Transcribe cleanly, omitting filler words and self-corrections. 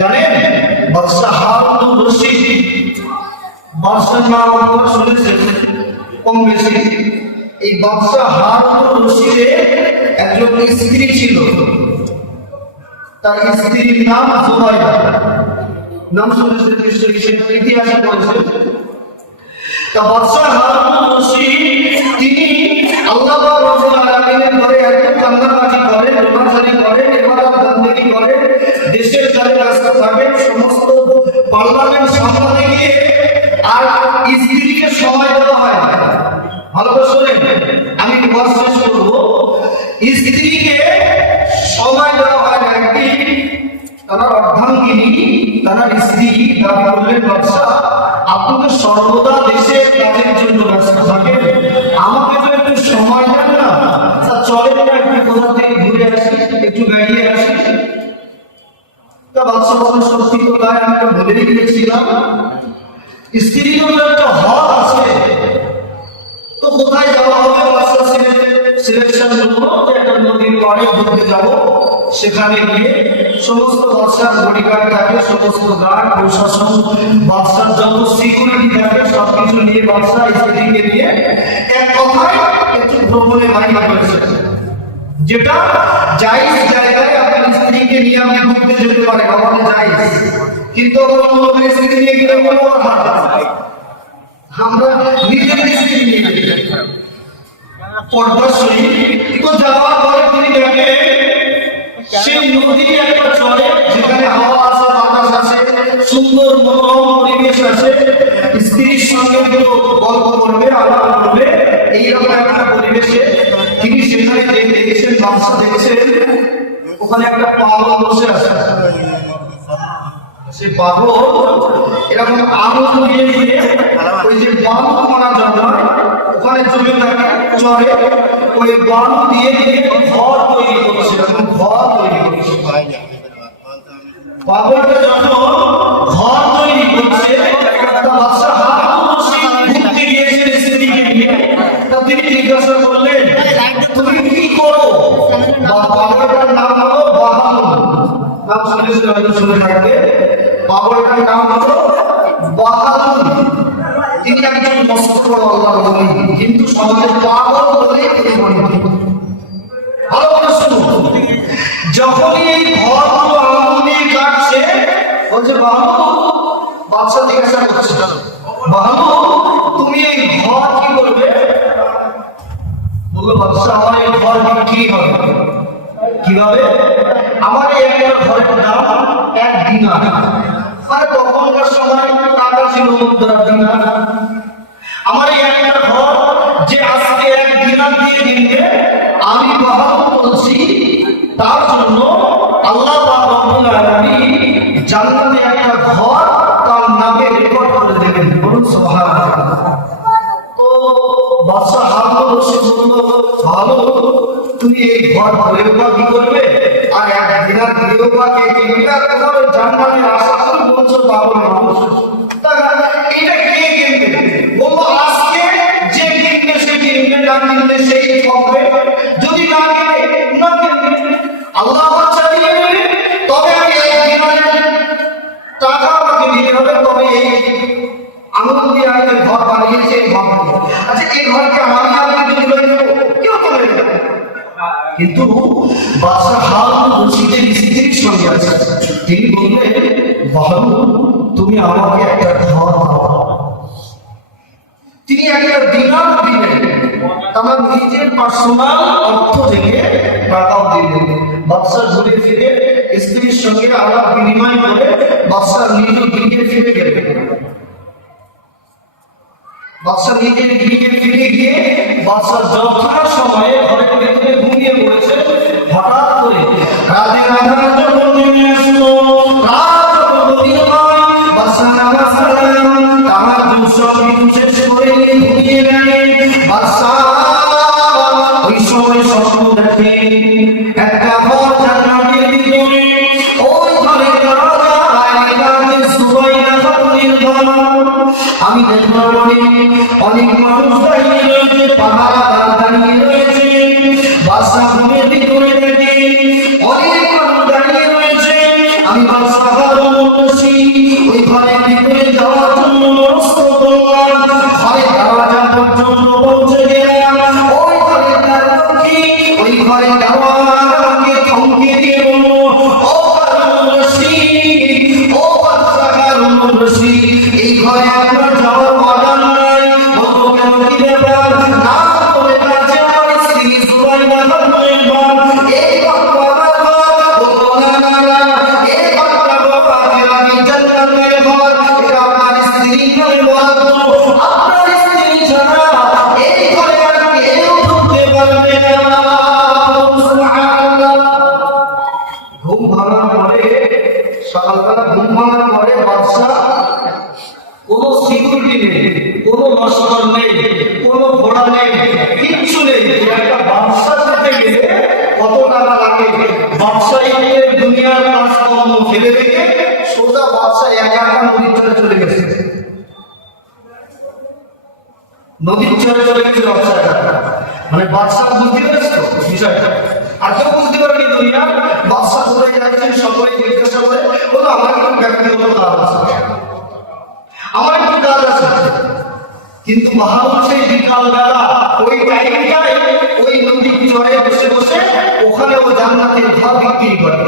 জানেন বাদশাহ হারুন রশিদ বাদশার নাম আপনারা শুনেছেন কম বেশি। এই বাদশাহ হারুন রশিদের একজন স্ত্রী ছিল, তার স্ত্রীর নাম জুবাইদা। নাম শুনেছেন নিশ্চয়ই, সেটা ইতিহাসে পড়েছেন। তা বাদশাহ হারুন রশিদ তিনি আল্লাহ রাব্বুল আলামিনের ঘরে এত কান্নাকাটি করেন, রোনাজারি করেন, ইবাদত বন্দেগী করেন, দেশের কাজে ব্যস্ত থাকেন, সমস্ত পার্লামেন্ট সামলাতে গিয়ে আর স্ত্রীকে সময় দেওয়া হয় না। ভালো করে শোনেন, আমি ওয়াজ শেষ করবো। স্ত্রীকে সময় দেওয়া হয় না। একদিন তার অর্ধাঙ্গিনী, তার স্ত্রী দাবি করলেন, বাদশাহ আপনি তো সর্বদা দেশের কাজের জন্য ব্যস্ত থাকেন, আমাকে তো একটু সময় দেন না, তা চলেন না একটু কোথা থেকে ঘুরে আসি, একটু বেরিয়ে আসি। তা বাদশাহ বলেন, সত্যি তো তাই, আমি তো ভুলেই গিয়েছিলাম, স্ত্রী তো একটা হক আছে, তো কোথায় যাওয়া হবে? বাদশাহ সিলেকশন করলো যে একটা নদীর পাড়ে ঘুরতে যাবো। সেখানে গিয়ে সমস্ত বাদশার বডিগার্ড থাকে, সমস্ত গার্ড প্রশাসন, বাদশার যত সিকিউরিটি থাকে সবকিছু নিয়ে বাদশাহ স্ত্রীকে নিয়ে এক কথায় একটু ভ্রমণে বাইরে করেছে। যেটা জায়েজ জায়গায় আপনার স্ত্রীকে নিয়ে আপনি ঘুরতে যেতে পারেন, আমাদের জায়েজ। কিন্তু আমার স্ত্রী নিয়ে গেলে কোনো কথা আমরা নিজের স্ত্রী নিয়ে যাই পর্দাশী। তো যাওয়ার পরে তিনি দেখেন সেই নদী একটা চলে, যেখানে হাওয়া আছে, বাতাস আছে, সুন্দর মনোরম পরিবেশ আছে, স্ত্রীর সঙ্গে গল্প করবে, আলাপ করবে, এইরকম একটা পরিবেশে তিনি সেখানে দেখেছেন, বাদশা দেখেছেন ওখানে একটা পাগল বসে আছে। সে পাগল এরকম আগুন দিয়ে দিয়ে ওই যে বালু মারা জন্মায় ওখানে জমে থাকে, চলে, ওই বালু দিয়ে দিয়ে ঘর তৈরি করছে, এখন ঘর তৈরি করছে। পাগলটা যখন ঘর তৈরি করছে, বাদশাহ হারুন রশিদ ঘুরতে গিয়েছেন স্ত্রীকে নিয়ে। তা তিনি জিজ্ঞাসা করলেন, তুমি কি করো? পাগলটার নাম হলো বাহাদুর। নাম শুনেছেন, হয়তো শুনে থাকবে। পাগলটার নাম হলো বাহাদুর। তিনি একজন মস্ত বড় আল্লাহর ওলি, কিন্তু সমাজে পাগল বলে পরিগণিত। ভালো করে শুনুন, যখনই এই ঘরগুলো আগুন দিয়ে কাটছে, বলছে বাহাদুর, বাদশা জিজ্ঞাসা করছে, বাহাদুর তুমি এই ঘর কি করবে? বললো, বাদশা আমার এই ঘর বিক্রি হবে। কিভাবে? আমার এই একটা ঘরের দাম 1 দিনার। মানে তখনকার সময় টাকা ছিল মুদ্রা দিনার। আমার এই একটা ঘর যে আজকে 1 দিনার দিয়ে কিনবে, আমি বাহাদুর বলছি, তার জন্য আল্লাহ পাক রব্বুল আলামিন জান্নাতে একটা ঘর তার নামে রেকর্ড করে দেবেন। বলুন সুবহানাল্লাহ। তো বাদশা হারুন রশিদ বলল, ভালো, তুমি এই ঘর ঘরেও বা কি করবে, আর 1 দিনার দিয়েও বা কে কিনবে? আর কোথাও জান্নাতের আশা করে বলছো পাগল মানুষ, এটা কে কিনবে? বলবো আজকে যে কিনবে সে কিনবে, না কিনবে সেই কমবে, যদি না কিনে না কিনবে, আল্লাহ চালিয়ে নেবে, তবে আমি 1 দিনারের টাকা আমাকে দিতে হবে, তবে এই আনন্দ দিয়ে আমি ঘর বানিয়েছি, এই ঘর। আচ্ছা, এই ঘরকে আমি আপনাকে দিতে পারি? কেউ তো নেবে না। কিন্তু বাদশাহ হারুন রশিদের স্ত্রীর সঙ্গে আছে, তিনি বললেন, বাহাদুর তুমি আমাকে একটা ঘর দাও। তিনি একটা দিনার দিলেন, তার নিজের পার্সোনাল অর্থ থেকে টাকাও দিলেন। বাদশাহ ঘুরে ফিরে স্ত্রীর সঙ্গে আলাপ বিনিময় করে বাদশাহ নিজের দিকে ফিরে গেলেন। বাদশাহ নিজের দিকে ফিরে গিয়ে বাদশাহ যথা সময়ে ঘরের ভিতরে ঘুমিয়ে পড়েছে। হঠাৎ করে রাতের আধার যখন নেমে আসলো, রাত যখন গভীর হয়, বাদশাহ নামাজ সালাম তাহাজ্জুদ সব কিছু শেষ করে নিয়ে ঘুমিয়ে গেলেন। বাদশাহ ওই সময় স্বপ্ন দেখে একটা ঘর জান্নাতের ভিতরে, ওই ঘরের দরজা আয়েশা সুবাইদা খাতুনের ঘর। আমি দেখলাম অনেক মানুষ দাঁড়িয়ে রয়েছে, পাহারাদার দাঁড়িয়ে রয়েছে। বাদশাহ ঘুমের ভিতরে দেখে অনেক মানুষ দাঁড়িয়ে রশি, এই ঘরে আপনার যাওয়ার অর্ডার নাই। বলবো কেন, কি ব্যাপার? না বলে কাছে আমার স্ত্রী সুবাইদা খাতুনের ঘর, এই ঘরটা আমার ঘর। বলবো না না না, এই ঘরটা বাবা আমি জান্নাতের ঘর, এটা আপনার স্ত্রী নয় বরাদ্দ। আপনার স্ত্রী ছাড়া এই ঘরে আর কেউ ঢুকতে পারবে না। সুবহানাল্লাহ। ঘুম ভাঙার পরে, সকালবেলা ঘুম ভাঙার পরে বাদশা কোনো সিকিউরিটি নেই, কোনো লস্কর নেই, কোনো ঘোড়া নেই, কিচ্ছু নেই। একটা বাদশা যেতে গেলে কত টাকা লাগে? বাদশাহীকে দুনিয়ার কাজকর্ম ফেলে রেখে সোজা বাদশা একা একা নদীর চরে চলে গেছে। নদীর চরে চলে গেছে বাদশা একা। মানে বাদশা বুঝতে পেরেছ তো বিষয়টা? আর কেউ বুঝতে পারেনি দুনিয়া। বাদশা কোথায় যাচ্ছেন সকলে জিজ্ঞাসা করে, বলো আমার একটু ব্যক্তিগত কাজ আছে, আমার একটু কাজ আছে। কিন্তু বাহাদুর সেই বিকাল বেলা ওই টাইমটাই ওই নদীর চরে বসে বসে ওখানে ও জান্নাতের ঘর বিক্রি করে।